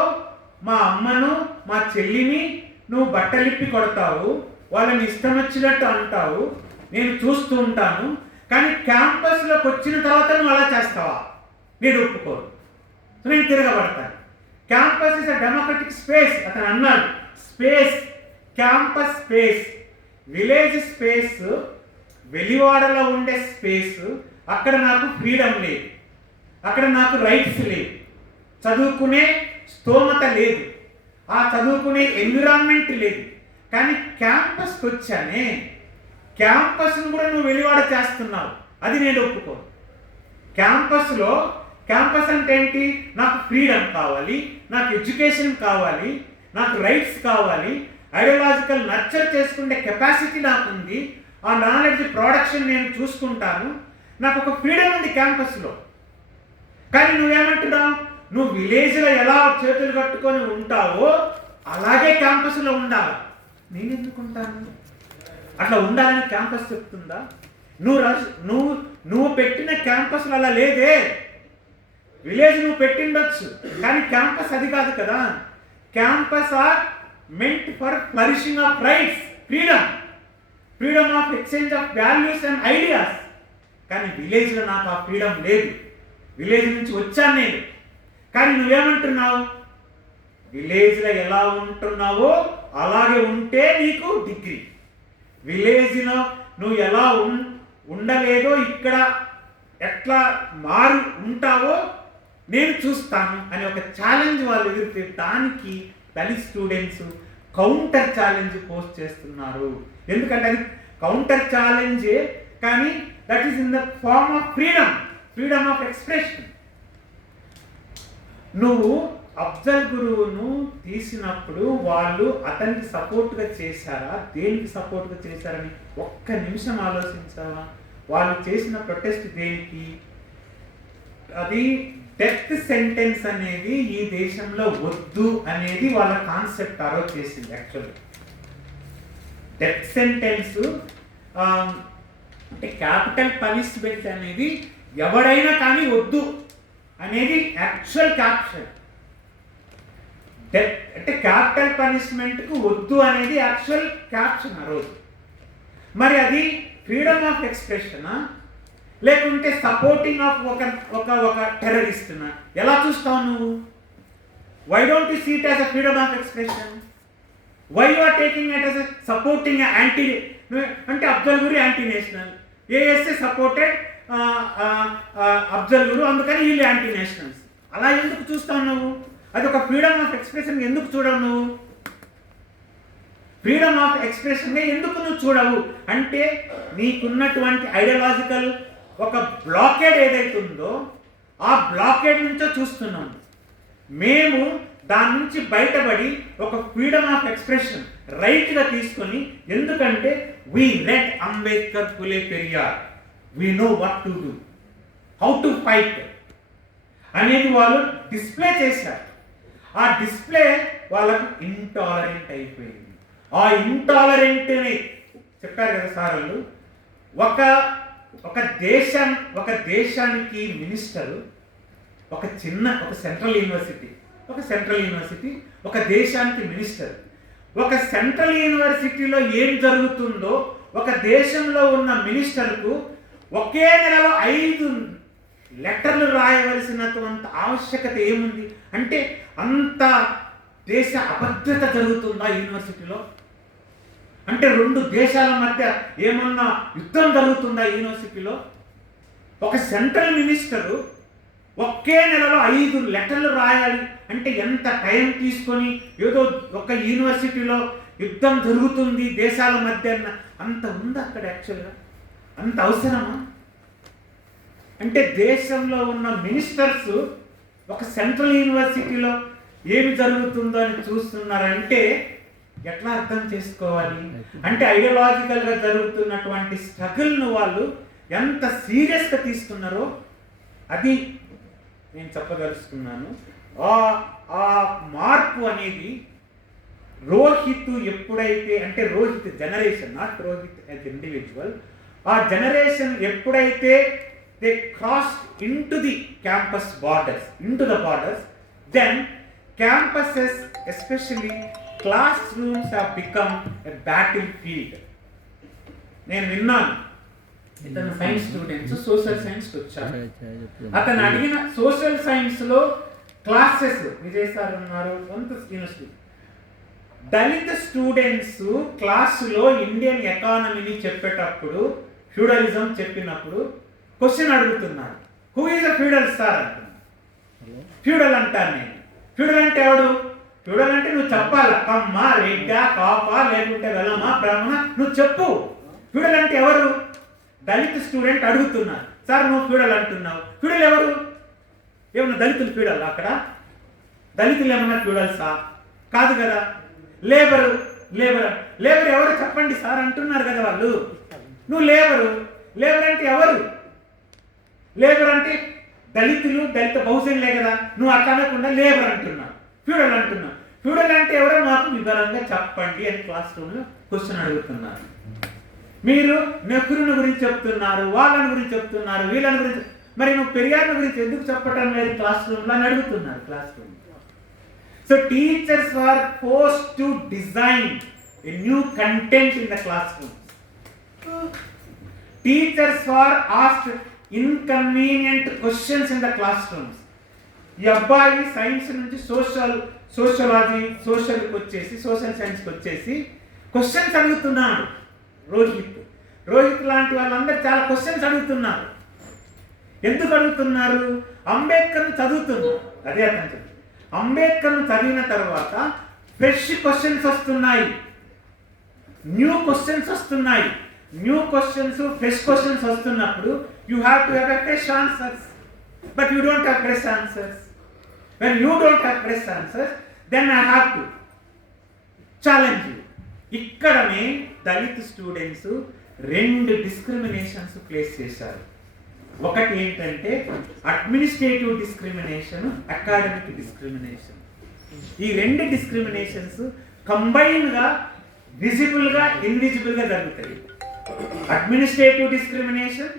మా అమ్మను, మా చెల్లిని నువ్వు బట్టలిప్పి కొడతావు, వాళ్ళని ఇష్టం వచ్చినట్టు అంటావు, నేను చూస్తూ ఉంటాను. కానీ క్యాంపస్లోకి వచ్చిన తర్వాత నువ్వు అలా చేస్తావా? నేను ఒప్పుకోను, నేను తిరగబడతాను. Campus is a democratic space అతను అన్నాడు. Space, campus space, village space, వెలివాడలో ఉండే స్పేస్, అక్కడ నాకు ఫ్రీడమ్ లేదు, అక్కడ నాకు రైట్స్ లేదు, చదువుకునే స్తోమత లేదు, ఆ చదువుకునే ఎన్విరాన్మెంట్ లేదు. కానీ క్యాంపస్కి వచ్చానే, క్యాంపస్ను కూడా నువ్వు వెలివాడ చేస్తున్నావు, అది నేను ఒప్పుకోను. క్యాంపస్ అంటే ఏంటి? నాకు ఫ్రీడమ్ కావాలి, నాకు ఎడ్యుకేషన్ కావాలి, నాకు రైట్స్ కావాలి, ఐడియాలజికల్ నర్చర్ చేసుకునే కెపాసిటీ నాకుంది, ఆ నాలెడ్జ్ ప్రొడక్షన్ నేను చూసుకుంటాను, నాకు ఒక ఫ్రీడమ్ ఉంది క్యాంపస్లో. కానీ నువ్వేమంటున్నావు? నువ్వు విలేజ్లో ఎలా చేతులు కట్టుకొని ఉంటావో అలాగే క్యాంపస్లో ఉండాలి. నేను ఎందుకుంటాను? అట్లా ఉండాలని క్యాంపస్ చెప్తుందా? నువ్వు పెట్టిన క్యాంపస్లో అలా లేదే. విలేజ్ నువ్వు పెట్టిండొచ్చు, కానీ క్యాంపస్ అది కాదు కదా. Campus are meant for flourishing of rights, freedom of exchange of values and ideas. కానీ విలేజ్లో నాకు ఆ ఫ్రీడమ్ లేదు. విలేజ్ నుంచి వచ్చాను నేను. కానీ నువ్వేమంటున్నావు? విలేజ్లో ఎలా ఉంటున్నావో అలాగే ఉంటే నీకు డిగ్రీ. విలేజ్లో నువ్వు ఎలా ఉండలేదో ఇక్కడ ఎట్లా ఉంటావో నేను చూస్తాను అని ఒక ఛాలెంజ్ వాళ్ళు ఎదుర్కొే దానికి Dalit students counter challenge post చేస్తున్నారు. ఎందుకంటే అది కౌంటర్ ఛాలెంజే, కానీ that is in the form of freedom of expression. నువ్వు అఫ్జల్ గురువును తీసినప్పుడు వాళ్ళు అతనికి సపోర్ట్గా చేశారా, దేనికి సపోర్ట్గా చేశారని ఒక్క నిమిషం ఆలోచించావా? వాళ్ళు చేసిన ప్రొటెస్ట్ దేనికి? అది డెత్ సెంటెన్స్ అనేది ఈ దేశంలో వద్దు అనేది వాళ్ళ కాన్సెప్ట్ ఆ రోజు చేసింది. యాక్చువల్లీ డెత్ సెంటెన్స్ అంటే క్యాపిటల్ పనిష్మెంట్ అనేది ఎవడైనా కానీ వద్దు అనేది యాక్చువల్ క్యాప్షన్. డెత్ అంటే క్యాపిటల్ పనిష్మెంట్కు వద్దు అనేది యాక్చువల్ క్యాప్షన్ ఆ రోజు. మరి అది ఫ్రీడమ్ ఆఫ్ ఎక్స్ప్రెషనా లేకుంటే సపోర్టింగ్ ఆఫ్ ఒక టెర్రరిస్ట్నా? ఎలా చూస్తావు నువ్వు? Why don't you see it as a freedom of expression? Why you are taking it as a supporting anti? అంటే Afzal Guru anti national, ASA supported Afzal Guru, అందుకని వీళ్ళు యాంటీ నేషనల్స్. అలా ఎందుకు చూస్తావు నువ్వు? అది ఒక ఫ్రీడమ్ ఆఫ్ ఎక్స్ప్రెషన్ ఎందుకు చూడవు నువ్వు? ఫ్రీడమ్ ఆఫ్ ఎక్స్ప్రెషన్గా ఎందుకు నువ్వు చూడవు అంటే నీకున్నటువంటి ఐడియాలజికల్ ఒక బ్లాకేడ్ ఏదైతే ఉందో ఆ బ్లాకేడ్ నుంచో చూస్తున్నాము. మేము దాని నుంచి బయటపడి ఒక ఫ్రీడమ్ ఆఫ్ ఎక్స్ప్రెషన్ రైట్గా తీసుకొని, ఎందుకంటే we red Ambedkar, Phule, Periyar, we know what to do, how to fight అనేది వాళ్ళు డిస్ప్లే చేశారు. ఆ డిస్ప్లే వాళ్ళకు ఇంటాలరెంట్ అయిపోయింది. ఆ ఇంటాలరెంట్ని చెప్పారు కదా సార్ వాళ్ళు, ఒక దేశానికి మినిస్టరు, ఒక సెంట్రల్ యూనివర్సిటీ, ఒక దేశానికి మినిస్టర్, ఒక సెంట్రల్ యూనివర్సిటీలో ఏం జరుగుతుందో ఒక దేశంలో ఉన్న మినిస్టర్కు ఒకే నెలలో 5 లెటర్లు రాయవలసినంత ఆవశ్యకత ఏముంది? అంటే అంత దేశ అభద్రత జరుగుతుందా యూనివర్సిటీలో? అంటే 2 దేశాల మధ్య ఏమన్నా యుద్ధం జరుగుతుందా యూనివర్సిటీలో? ఒక సెంట్రల్ మినిస్టరు ఒకే నెలలో 5 లెటర్లు రాయాలి అంటే ఎంత టైం తీసుకొని, ఏదో ఒక యూనివర్సిటీలో యుద్ధం జరుగుతుంది దేశాల మధ్య అంత ఉందా అక్కడ? యాక్చువల్గా అంత అవసరమా? అంటే దేశంలో ఉన్న మినిస్టర్స్ ఒక సెంట్రల్ యూనివర్సిటీలో ఏమి జరుగుతుందో అని చూస్తున్నారంటే ఎట్లా అర్థం చేసుకోవాలి? అంటే ఐడియాలజికల్గా జరుగుతున్నటువంటి స్ట్రగుల్ను వాళ్ళు ఎంత సీరియస్గా తీసుకున్నారో అది నేను చెప్పదలుచుకున్నాను. ఆ మార్పు అనేది రోహిత్ ఎప్పుడైతే, అంటే Rohit generation, not Rohit as individual, ఆ జనరేషన్ ఎప్పుడైతే they crossed into the campus borders, then campuses, especially classrooms, have become a battlefield. నేను విన్నాను, ఇతను సైన్స్ స్టూడెంట్స్ సోషల్ సైన్స్ వచ్చారు. అతను అడిగిన సోషల్ సైన్స్లో క్లాసెస్ విజయ్ సార్ ఉన్నారు, కొంత యూనివర్సిటీ దళిత స్టూడెంట్స్ క్లాసులో ఇండియన్ ఎకానమీని చెప్పేటప్పుడు, ఫ్యూడలిజం చెప్పినప్పుడు క్వశ్చన్ అడుగుతున్నారు, who is a feudal sir అంటున్నారు. ఫ్యూడల్ అంటాను నేను. ఫ్యూడల్ అంటే ఎవడు? ఫ్యూడల్ అంటే నువ్వు చెప్పాలి, కమ్మ, రెడ్డ, కాప, లేకుంటే వెలమ, బ్రాహ్మణ, నువ్వు చెప్పు. ఫ్యూడల్ అంటే ఎవరు? దళిత స్టూడెంట్ అడుగుతున్నారు, సార్ నువ్వు ఫ్యూడల్ అంటున్నావు, ఫ్యూడల్ ఎవరు? ఏమన్నా దళితులు ఫ్యూడల్? అక్కడ దళితులు ఏమన్నా ఫ్యూడల్సా? కాదు కదా. లేబర్ ఎవరు చెప్పండి సార్ అంటున్నారు కదా వాళ్ళు. నువ్వు లేబర్ అంటే ఎవరు? లేబర్ అంటే దళితులు, దళిత బహుజనులే కదా. నువ్వు అట్లా అనకుండా లేబర్ అంటున్నావు, ఫ్యూడల్ అంటున్నావు. ఫ్యూడల్ అంటే ఎవరో మాకు వివరంగా చెప్పండి అని క్లాస్ రూమ్లో క్వశ్చన్ అడుగుతున్నారు. మీరు నెహ్రూని గురించి చెప్తున్నారు, వాళ్ళని గురించి చెప్తున్నారు, వీళ్ళని గురించి, మరి నువ్వు పెరియార్ని గురించి ఎందుకు చెప్పటం లేదు క్లాస్ రూమ్లో అని అడుగుతున్నారు classroom. So teachers are forced to design a new content in the classroom. Teachers are asked inconvenient questions in the classrooms. ఈ అబ్బాయి సైన్స్ నుంచి సోషల్ సైన్స్కి వచ్చేసి క్వశ్చన్స్ అడుగుతున్నాడు. రోహిత్ లాంటి వాళ్ళందరూ చాలా క్వశ్చన్స్ అడుగుతున్నారు. ఎందుకు అడుగుతున్నారు? అంబేద్కర్ని చదువుతున్నారు. అదే అతను చెప్పి అంబేద్కర్ను చదివిన తర్వాత ఫ్రెష్ క్వశ్చన్స్ వస్తున్నాయి, న్యూ క్వశ్చన్స్ వస్తున్నాయి. న్యూ క్వశ్చన్స్, ఫ్రెష్ క్వశ్చన్స్ వస్తున్నప్పుడు you have to have a fresh answers, but you don't have fresh answers. When you don't have best answers, then I have to challenge you. ఇక్కడనే Dalit students 2 discriminations place చేశారు. ఒకటి ఏంటంటే administrative discrimination, academic discrimination. ఈ 2 discriminations కంబైన్గా విజిబుల్గా ఇన్విజిబుల్గా జరుగుతాయి. Administrative discrimination,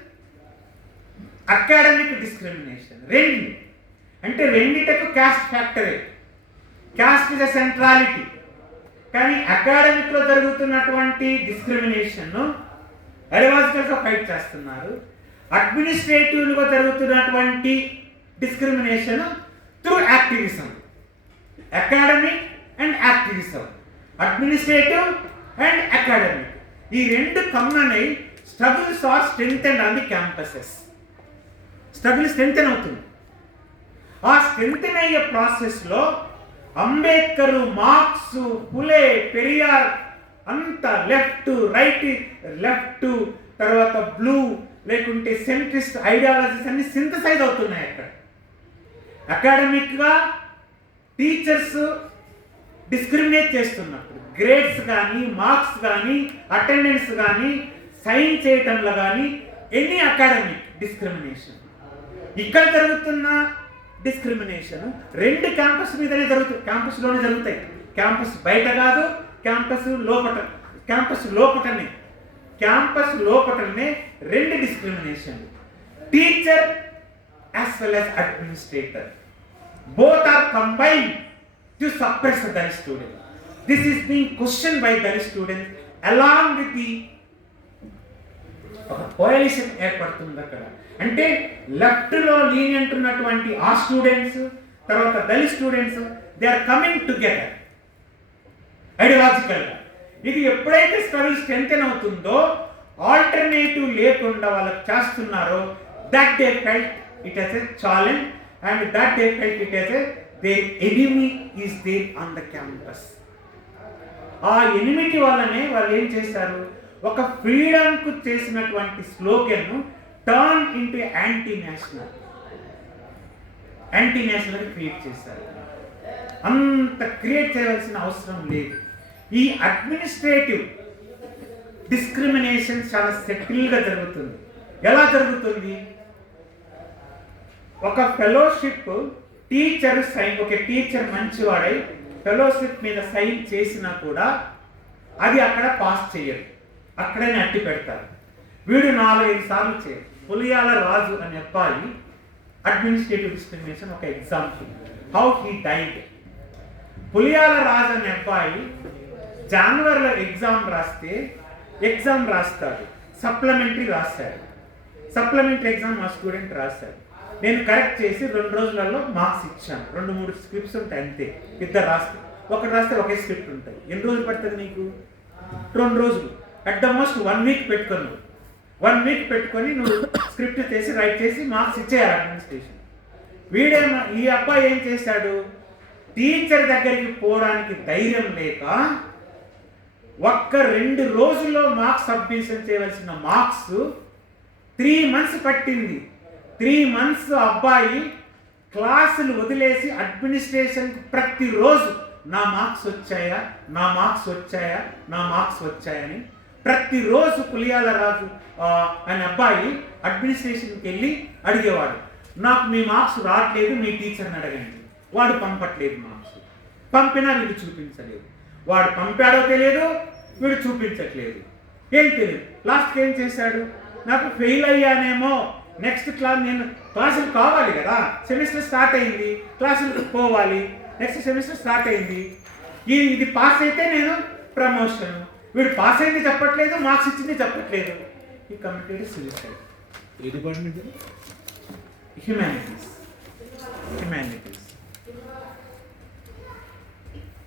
academic discrimination 2 అంటే రెండిటకు caste ఫ్యాక్టరే, caste is a centrality. కానీ అకాడమిక్లో జరుగుతున్నటువంటి డిస్క్రిమినేషన్ను ఐడియాలజికల్గా ఫైట్ చేస్తున్నారు. అడ్మినిస్ట్రేటివ్గా జరుగుతున్నటువంటి discrimination through activism. Academic and activism, administrative and academic, ఈ 2 కమ్మన్ అయి struggles are strengthened on the campuses. Struggle strengthen అవుతుంది. ఆ స్ట్రెంథెన్ అయ్యే ప్రాసెస్లో అంబేద్కర్, మార్క్స్, పులే, పెరియార్ అంతా లెఫ్ట్ తర్వాత బ్లూ లేకుంటే సెంట్రిస్ట్ ఐడియాలజీస్ అన్ని సింథసైజ్ అవుతున్నాయి అక్కడ. అకాడమిక్గా టీచర్స్ డిస్క్రిమినేట్ చేస్తున్నప్పుడు గ్రేడ్స్ కానీ, మార్క్స్ కానీ, అటెండెన్స్ కానీ, సైన్ చేయటంలో కానీ ఎనీ అకాడమిక్ డిస్క్రిమినేషన్. ఇక్కడ జరుగుతున్న డిస్క్రిమినేషన్ 2 క్యాంపస్ మీదనే జరుగుతుంది, క్యాంపస్లోనే జరుగుతాయి. క్యాంపస్ బయట కాదు, క్యాంపస్ లోపటనే 2 discrimination. Teacher as well as administrator, both are combined to suppress the Dalit student. This is being questioned by Dalit students along with the coalition ఏర్పడుతుంది అక్కడ. అంటే లెఫ్ట్లో లీనియంట్ ఉన్నటువంటి ఆ స్టూడెంట్స్ తర్వాత Dalit students they are coming together ఐడియాలజికల్గా. ఇది ఎప్పుడైతే స్ట్రగుల్ స్ట్రెంథెన్ అవుతుందో, ఆల్టర్నేటివ్ లేకుండా వాళ్ళకి చేస్తున్నారో, that they felt it as a challenge and that they felt it as a their enemy is there on the campus. ఆ ఎనిమిటీ వల్లనే వాళ్ళు ఏం చేశారు, ఒక ఫ్రీడమ్కు చేసినటువంటి slogan turn into anti national create చేశారు. అంత క్రియేట్ చేయవలసిన అవసరం లేదు. ఈ అడ్మినిస్ట్రేటివ్ డిస్క్రిమినేషన్ చాలా సెటిల్గా జరుగుతుంది. ఎలా జరుగుతుంది? ఒక ఫెలోషిప్ టీచర్ సైన్, ఒక టీచర్ మంచివాడై ఫెలోషిప్ మీద సైన్ చేసినా కూడా అది అక్కడ పాస్ చేయరు, అక్కడనే అట్టి పెడతారు. వీడు 4-5 సార్లు చేయరు. పులియాల రాజు అనే అబ్బాయి అడ్మినిస్ట్రేటివ్ డిస్క్రిమినేషన్ ఒక example. How he died. Puliyala Raju అనే అబ్బాయి జనవరిలో ఎగ్జామ్ రాస్తాడు, సప్లిమెంటరీ రాస్తాడు. సప్లిమెంటరీ ఎగ్జామ్ మా స్టూడెంట్ రాస్తాడు. నేను కరెక్ట్ చేసి 2 రోజులలో మార్క్స్ ఇచ్చాను. 2-3 స్క్రిప్ట్స్ ఉంటాయి అంతే. ఇద్దరు రాస్తే, ఒకటి రాస్తే ఒకే స్క్రిప్ట్ ఉంటుంది. ఎన్ని రోజులు పడుతుంది నీకు? 2 రోజులు. అట్ ద మోస్ట్ 1 వీక్ పెట్టుకొని 1 వీక్ పెట్టుకొని నువ్వు స్క్రిప్ట్ చేసి రైట్ చేసి మార్క్స్ ఇచ్చేయాలి అడ్మినిస్ట్రేషన్. ఈ అబ్బాయి ఏం చేశాడు, టీచర్ దగ్గరికి పోవడానికి ధైర్యం లేక 2 రోజుల్లో మార్క్స్ సబ్మిషన్ చేయవలసిన మార్క్స్ 3 మంత్స్ పట్టింది. 3 మంత్స్ అబ్బాయి క్లాసులు వదిలేసి అడ్మినిస్ట్రేషన్కి ప్రతిరోజు నా మార్క్స్ వచ్చాయని ప్రతిరోజు పులియాల రాజు అనే అబ్బాయి అడ్మినిస్ట్రేషన్కి వెళ్ళి అడిగేవాడు, నాకు మీ మార్క్స్ రావట్లేదు, మీ టీచర్ని అడగండి. వాడు పంపట్లేదు, మార్క్స్ పంపినా వీడు చూపించలేదు. వాడు పంపాడో తెలియదు, వీడు చూపించట్లేదు, ఏం తెలియదు. లాస్ట్కి ఏం చేశాడు, నాకు ఫెయిల్ అయ్యానేమో, నెక్స్ట్ నేను క్లాసులు కావాలి కదా, సెమిస్టర్ స్టార్ట్ అయింది, క్లాసులకు పోవాలి, నెక్స్ట్ సెమిస్టర్ స్టార్ట్ అయింది, ఇది పాస్ అయితే నేను ప్రమోషన్, వీడు పాస్ అయింది చెప్పట్లేదు, మార్క్స్ ఇచ్చింది చెప్పట్లేదు. ఈ committed suicide. A department? Humanities.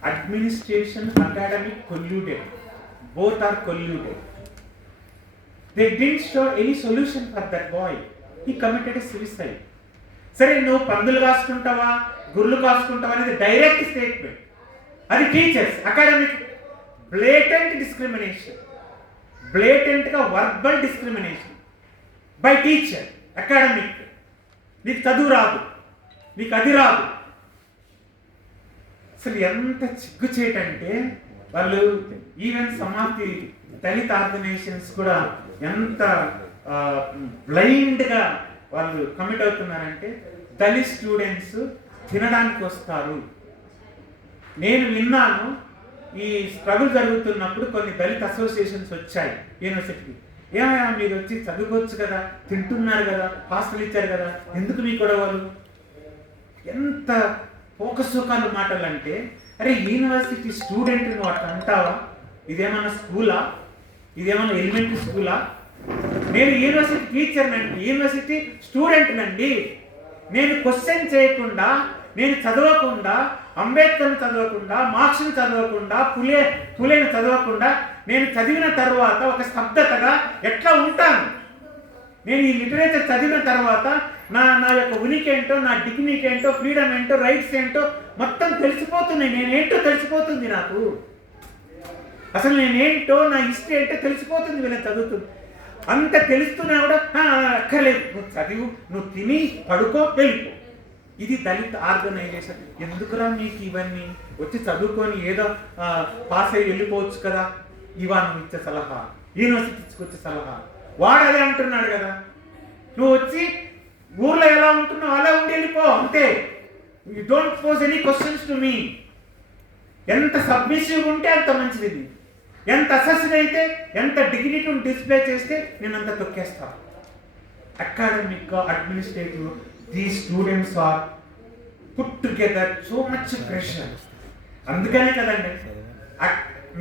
Administration, academic colluded. Both are colluded. They didn't show any solution for that boy. He committed a suicide. సరే, నువ్వు పందులు కాసుకుంటావా, గుర్రెలు కాసుకుంటావా అనేది డైరెక్ట్ స్టేట్మెంట్. అది టీచర్స్. అకాడమిక్ బ్లేటెంట్ డిస్క్రిమినేషన్, బ్లేటెంట్గా verbal discrimination by teacher. Academic, నీకు చదువు రాదు, నీకు అది రాదు, అసలు ఎంత సిగ్గుచేటంటే వాళ్ళు even some of the Dalit organisations కూడా ఎంత బ్లైండ్గా వాళ్ళు కమిట్ అవుతున్నారంటే దళిత్ స్టూడెంట్స్ తినడానికి వస్తారు. నేను విన్నాను, ఈ స్ట్రగుల్ జరుగుతున్నప్పుడు కొన్ని దళిత్ అసోసియేషన్స్ వచ్చాయి యూనివర్సిటీకి. ఏమైనా మీరు వచ్చి చదువుకోవచ్చు కదా, తింటున్నారు కదా, హాస్టల్ ఇచ్చారు కదా, ఎందుకు మీ గొడవలు? ఎంత పోకసోకాలు మాటలు అంటే, అరే యూనివర్సిటీ స్టూడెంట్ నువ్వు అట్లా అంటావా? ఇదేమన్నా స్కూలా? ఇదేమన్నా ఎలిమెంటరీ స్కూలా? నేను యూనివర్సిటీ టీచర్ నండి, యూనివర్సిటీ స్టూడెంట్ నండి. నేను క్వశ్చన్ చేయకుండా, నేను చదవకుండా, అంబేద్కర్ని చదవకుండా, మార్క్స్ని చదవకుండా, పులేని చదవకుండా నేను చదివిన తర్వాత ఒక స్తబ్దతగా ఎట్లా ఉంటాను? నేను ఈ లిటరేచర్ చదివిన తర్వాత నా యొక్క ఉనికి ఏంటో, నా డిగ్నిటీ ఏంటో, ఫ్రీడమ్ ఏంటో, రైట్స్ ఏంటో మొత్తం తెలిసిపోతున్నాయి. నేనేంటో తెలిసిపోతుంది నాకు. అసలు నేనేంటో, నా హిస్టరీ ఏంటో తెలిసిపోతుంది వీళ్ళని చదువుతుంది. అంత తెలుస్తున్నా కూడా అక్కర్లేదు, నువ్వు చదివు, నువ్వు తిని పడుకో, వెళ్ళిపో. ఇది దళిత్ ఆర్గనైజేషన్. ఎందుకురా మీకు ఇవన్నీ? వచ్చి చదువుకొని ఏదో పాస్ అయ్యి వెళ్ళిపోవచ్చు కదా. ఇవా నువ్వు ఇచ్చే సలహా, యూనివర్సిటీ ఇచ్చుకొచ్చే సలహా. వాడు అదే అంటున్నాడు కదా, నువ్వు వచ్చి ఊర్లో ఎలా ఉంటున్నావు అలా ఉండి వెళ్ళిపో, అంతే. You don't pose any questions to me. ఎంత సబ్మిసివ్ ఉంటే అంత మంచిది. ఎంత అసెస్డ్ అయితే, ఎంత డిగ్నిటీని డిస్ప్లే చేస్తే నేను అంత తొక్కేస్తాను. Academic, administrative, these students are put together so much pressure. అందుకనే కదండి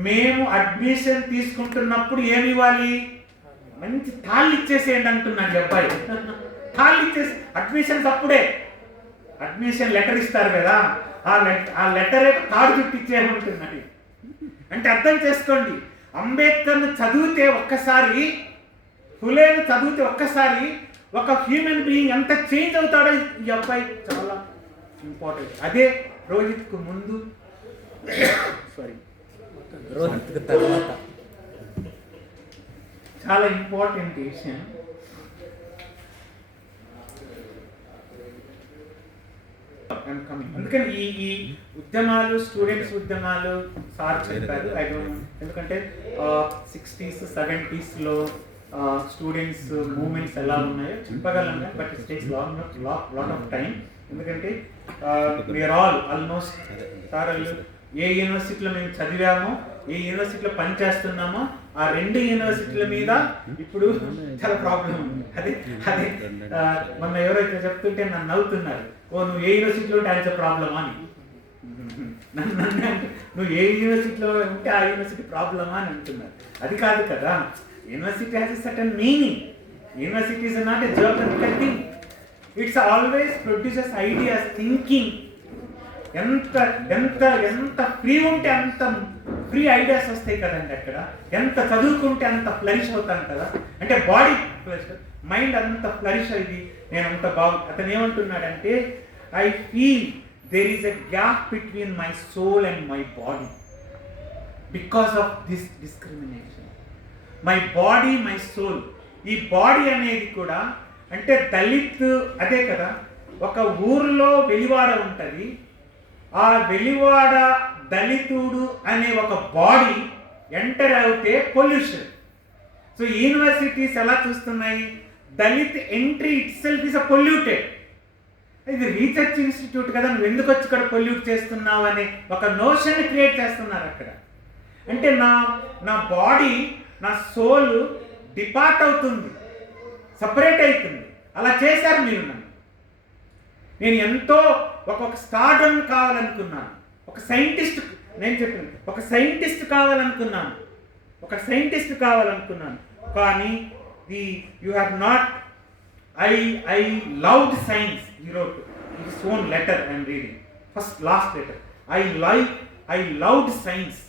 మేము అడ్మిషన్ తీసుకుంటున్నప్పుడు ఏమి ఇవ్వాలి? మంచి తాళ్ళు ఇచ్చేసేయండి అంటున్నాడు అబ్బాయి. తాళ్ళు ఇచ్చేసి అడ్మిషన్స్ అప్పుడే అడ్మిషన్ లెటర్ ఇస్తారు కదా, ఆ లెటరే తాడు చుట్టి ఇచ్చేయమంటున్నాడు. అంటే అర్థం చేసుకోండి, అంబేద్కర్ను చదివితే ఒక్కసారి, ఫులేను చదివితే ఒక్కసారి ఒక హ్యూమన్ బీయింగ్ ఎంత చేంజ్ అవుతాడో ఈ అబ్బాయి చాలా ఇంపార్టెంట్. అదే రోహిత్కు ముందు, రోహిత్కు తర్వాత చాలా ఇంపార్టెంట్ విషయం. అందుకని ఈ ఉద్యమాలు, స్టూడెంట్స్ ఉద్యమాలు సార్ చెప్పారు. ఎందుకంటే 60s 70s స్టూడెంట్స్ మూమెంట్స్ ఎలా ఉన్నాయో చెప్పగలను, but it takes lot of time. ఎందుకంటే వీఆర్ ఆల్మోస్ట్ సార్ ఏ యూనివర్సిటీలో మేము చదివామో, ఏ యూనివర్సిటీలో పనిచేస్తున్నామో ఆ 2 యూనివర్సిటీల మీద ఇప్పుడు చాలా ప్రాబ్లం ఉంది. అదే మొన్న ఎవరైతే చెప్తుంటే నన్ను నవ్వుతున్నారు, ఓ నువ్వు ఏ యూనివర్సిటీలో ఉంటే ఆయన ప్రాబ్లమా అని. నువ్వు ఏ యూనివర్సిటీలో ఉంటే ఆ యూనివర్సిటీ ప్రాబ్లమా అని అంటున్నారు. అది కాదు కదా. University has a certain meaning. University is not a geographical thing. It's always produces ideas, thinking. ఎంత ఫ్రీ ఉంటే అంత ఫ్రీ ఐడియాస్ వస్తాయి కదండి అక్కడ. ఎంత చదువుకుంటే అంత ఫ్లరిష్ అవుతాను కదా. అంటే బాడీ ఫ్లరిష్, మైండ్ అంత ఫ్లరిష్ అయింది. నేను అంత అతను ఏమంటున్నాడంటే, I feel there is a gap between my soul and my body because of this discrimination. My body, my soul. ఈ బాడీ అనేది కూడా అంటే దళిత్ అదే కదా. ఒక ఊర్లో వెలివాడ ఉంటుంది, ఆ వెలివాడ దళితుడు అనే ఒక బాడీ ఎంటర్ అవుతే పొల్యూషన్. సో యూనివర్సిటీస్ ఎలా చూస్తున్నాయి? Dalit entry it self is a polluted. ఇది రీసెర్చ్ ఇన్స్టిట్యూట్ కదా, నువ్వు ఎందుకు వచ్చి ఇక్కడ పొల్యూట్ చేస్తున్నావు అనే ఒక నోషన్ క్రియేట్ చేస్తున్నారు అక్కడ. అంటే నా బాడీ, నా సోల్ డిపార్ట్ అవుతుంది, సపరేట్ అవుతుంది. అలా చేశారు మీరు నన్ను. నేను ఎంతో ఒక స్టార్డమ్ కావాలనుకున్నాను, ఒక సైంటిస్ట్, నేను చెప్పాను ఒక సైంటిస్ట్ కావాలనుకున్నాను, కానీ you have not. I loved science. He wrote his own letter. I'm reading last letter. I loved science.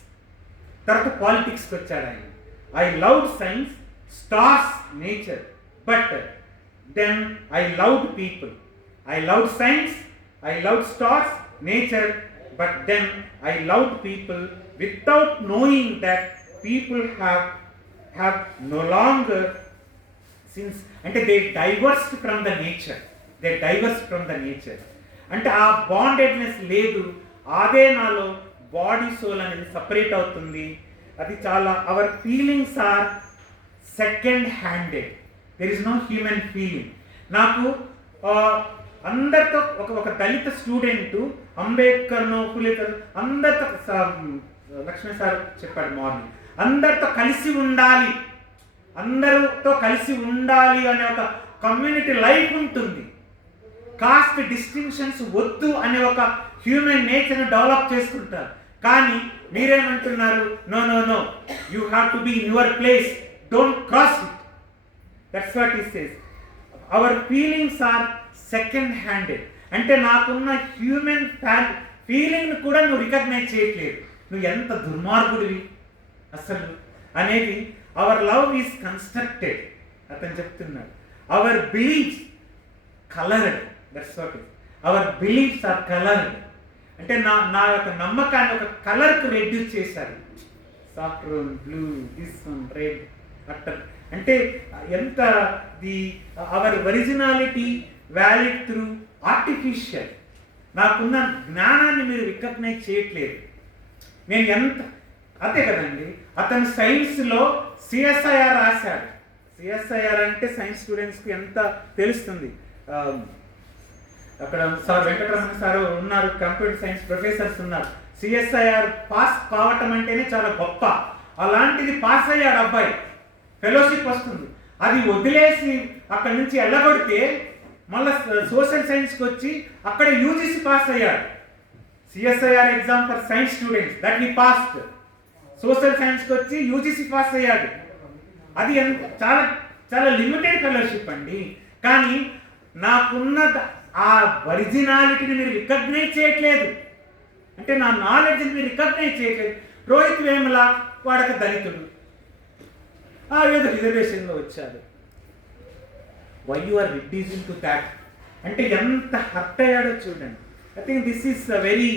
తర్వాత పాలిటిక్స్కి వచ్చాడు ఆయన. I loved science, stars, nature, but then I loved people. I loved science, I loved stars, nature, but then I loved people without knowing that people have no longer, since ante they diverged from the nature. They diverged from the nature. అంటే ఆ బాండెడ్నెస్ లేదు, అదే నాలో body soul అనేది separate అవుతుంది. అది చాలా our feelings are second handed. There is no human feeling. నాకు అందరితో ఒక దళిత స్టూడెంట్ అంబేద్కర్ను ఫులే అందరితో లక్ష్మణ్ సార్ చెప్పాడు మార్నింగ్, అందరితో కలిసి ఉండాలి, అందరితో కలిసి ఉండాలి అనే ఒక కమ్యూనిటీ లైఫ్ ఉంటుంది. కాస్ట్ డిస్టింక్షన్స్ వద్దు అనే ఒక హ్యూమన్ నేచర్ని డెవలప్ చేసుకుంటారు. కానీ మీరేమంటున్నారు? No no no, you have to be in your place, don't cross it. That's what he says. Our feelings are second handed. అంటే నాకున్న హ్యూమన్ ఫీలింగ్ని కూడా నువ్వు రికగ్నైజ్ చేయట్లేదు. నువ్వు ఎంత దుర్మార్గుడివి అసలు అనేది. అవర్ లవ్ ఈజ్ కన్స్ట్రక్టెడ్ అతను చెప్తున్నాడు. Our beliefs coloured. That's what it. Our beliefs are coloured. అంటే నా యొక్క నమ్మకాన్ని ఒక కలర్కు రెడ్యూస్ చేశారు. Saffron, blue, this one, red అట్ట. అంటే ఎంత our originality valid through artificial. నాకున్న జ్ఞానాన్ని మీరు రికగ్నైజ్ చేయట్లేదు. నేను ఎంత అదే కదండి. అతను సైన్స్లో సిఎస్ఐఆర్ రాశాడు. సిఎస్ఐఆర్ అంటే సైన్స్ స్టూడెంట్స్కి ఎంత తెలుస్తుంది. అక్కడ సార్ వెంకటరమణ సార్ ఉన్నారు, కంప్యూటర్ సైన్స్ ప్రొఫెసర్స్ ఉన్నారు. సిఎస్ఐఆర్ పాస్ కావటం అంటేనే చాలా గొప్ప. అలాంటిది పాస్ అయ్యాడు అబ్బాయి, ఫెలోషిప్ వస్తుంది. అది వదిలేసి అక్కడి నుంచి వెళ్ళగొడితే మళ్ళీ సోషల్ సైన్స్కి వచ్చి అక్కడ యూజీసీ పాస్ అయ్యాడు. CSIR exam for science students that he passed. Social సైన్స్కి వచ్చి యూజీసీ పాస్ అయ్యాడు. అది చాలా చాలా లిమిటెడ్ ఫెలోషిప్ అండి. కానీ నాకున్న ఆ ఒరిజినాలిటీని మీరు రికగ్నైజ్ చేయట్లేదు. అంటే నా నాలెడ్జ్ని మీరు రికగ్నైజ్ చేయట్లేదు. రోహిత్ వేముల వాడక దళితుడు, ఏదో రిజర్వేషన్లో వచ్చాడు. Why you are reducing to that అంటే ఎంత హర్ట్ అయ్యాడో చూడండి. I think this is very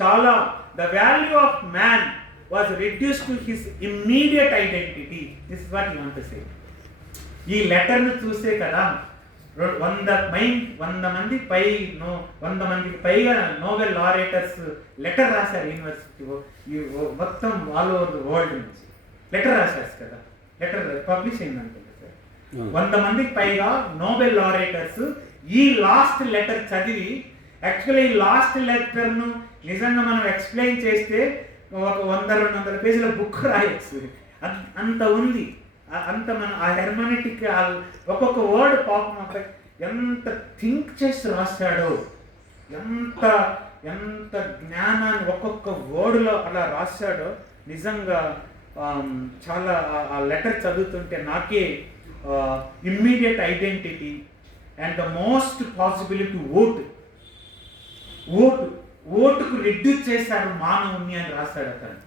చాలా the value of man was reduce to his immediate identity. This is what you want to say. ఈ లెటర్ను చూసే కదా 100 మందికి పైగా నోబెల్ లారేటర్స్ లెటర్ రాశారు యూనివర్సిటీ మొత్తం ఆల్ ఓవర్ ద వరల్డ్ నుంచి లెటర్ రాశారు కదా. లెటర్ పబ్లిష్ అయిందంటే సార్ 100 మందికి పైగా నోబెల్ లారేటర్స్ ఈ లాస్ట్ లెటర్ చదివి, యాక్చువల్లీ ఈ లాస్ట్ లెటర్ను నిజంగా మనం ఎక్స్ప్లెయిన్ చేస్తే ఒక 100-200 పేజీల బుక్ రాయొచ్చు. అంత ఉంది. అంత మన ఆ హెర్మనెటిక్ ఒక్కొక్క వర్డ్ పాపం ఎంత థింక్ చేసి రాశాడో, ఎంత ఎంత జ్ఞానాన్ని ఒక్కొక్క వర్డ్లో అలా రాశాడో. నిజంగా చాలా ఆ లెటర్ చదువుతుంటే నాకే immediate identity and the most possibility ఓటుకు రెడ్యూస్ చేశారు మానవుని అని రాశాడు అతను.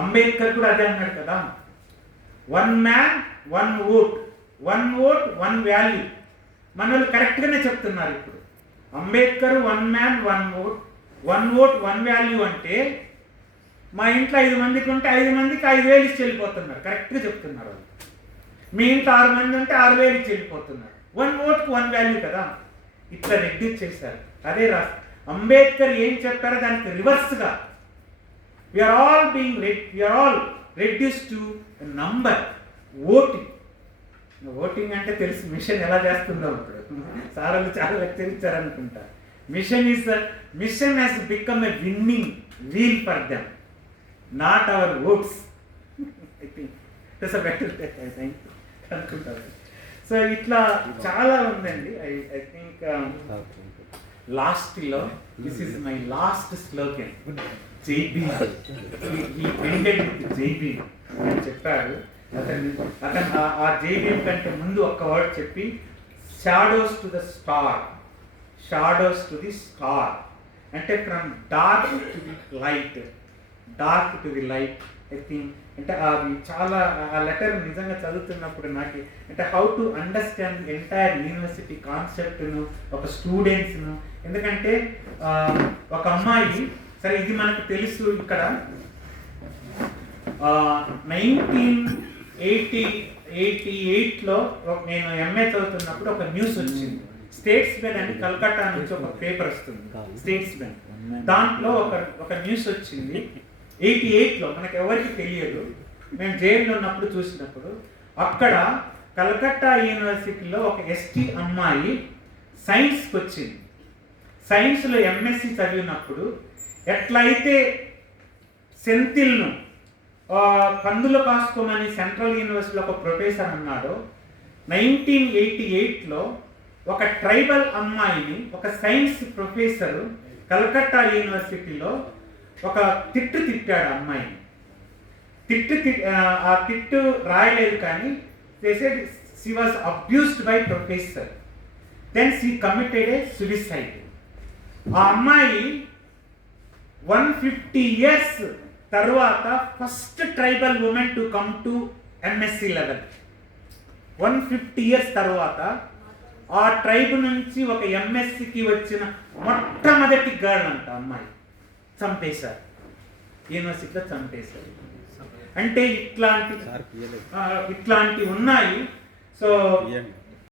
అంబేద్కర్ కూడా అదే అన్నాడు కదా, 1 man 1 vote, 1 vote 1 value. మనోళ్ళు కరెక్ట్గానే చెప్తున్నారు ఇప్పుడు. Ambedkar 1 man 1 vote, 1 vote 1 value అంటే మా ఇంట్లో 5 మందికి ఉంటే 5 మందికి 5,000 ఇచ్చి వెళ్ళిపోతున్నారు. కరెక్ట్గా చెప్తున్నారు. మీ ఇంట్లో 6 మంది ఉంటే 6,000 ఇచ్చి వెళ్ళిపోతున్నారు. 1 voteకు 1 value కదా. ఇట్లా రెడ్యూస్ చేశారు. అదే అంబేద్కర్ ఏం చెప్పారో దానికి రివర్స్గా we are all reduce to number. Voting అంటే తెలుసు మిషన్ ఎలా చేస్తుందో. ఇప్పుడు సార్లు చాలా లెక్చరించారనుకుంటా. Machine has become a winning wheel for them, not our votes. I think it's a better అనుకుంటారు. సో ఇట్లా చాలా ఉందండి. ఐ థింక్ లాస్ట్లో this is my last slogan, Jai Bhim. జై భీమ్ అని చెప్పాడు అతను. ఆ జై భీమ్ కంటే ముందు ఒక్క వర్డ్ చెప్పి, shadows to the star, shadows to the star అంటే from dark to the light, dark to the light. I think అంటే అది చాలా ఆ లెటర్ నిజంగా చదువుతున్నప్పుడు నాకు అంటే how to understand entire university కాన్సెప్ట్ను, ఒక స్టూడెంట్స్ను. ఎందుకంటే ఒక అమ్మాయి, సరే ఇది మనకు తెలుసు, ఇక్కడ 1988లో నేను ఎంఏ చదువుతున్నప్పుడు ఒక న్యూస్ వచ్చింది. స్టేట్స్మెన్ అని కలకత్తా నుంచి ఒక పేపర్ వస్తుంది, స్టేట్స్మెన్. దాంట్లో ఒక న్యూస్ వచ్చింది 88లో, మనకు ఎవరికి తెలియదు, మేము జైల్లో ఉన్నప్పుడు చూసినప్పుడు. అక్కడ కలకత్తా యూనివర్సిటీలో ఒక ఎస్టీ అమ్మాయి సైన్స్కి వచ్చింది. సైన్స్లో ఎంఎస్సి చదివినప్పుడు ఎట్లయితే సెంతిల్ను కందులు కాసుకోమని సెంట్రల్ యూనివర్సిటీలో ఒక ప్రొఫెసర్ అన్నాడో, 1988లో ఒక ట్రైబల్ అమ్మాయిని ఒక సైన్స్ ప్రొఫెసర్ కలకత్తా యూనివర్సిటీలో ఒక తిట్టాడు అమ్మాయిని. ఆ తిట్టు రాయలేదు కానీ she was abused by professor. Then she committed a suicide. ఆ అమ్మాయి 150 years తర్వాత first tribal women to come to MSc level. 150 years తర్వాత ఆ ట్రైబ్ నుంచి ఒక ఎంఎస్సికి వచ్చిన మొట్టమొదటి గర్ల్ అంట అమ్మాయి. చంపేశారు, యూనివర్సిటీలో చంపేశారు. అంటే ఇట్లాంటి ఉన్నాయి. సో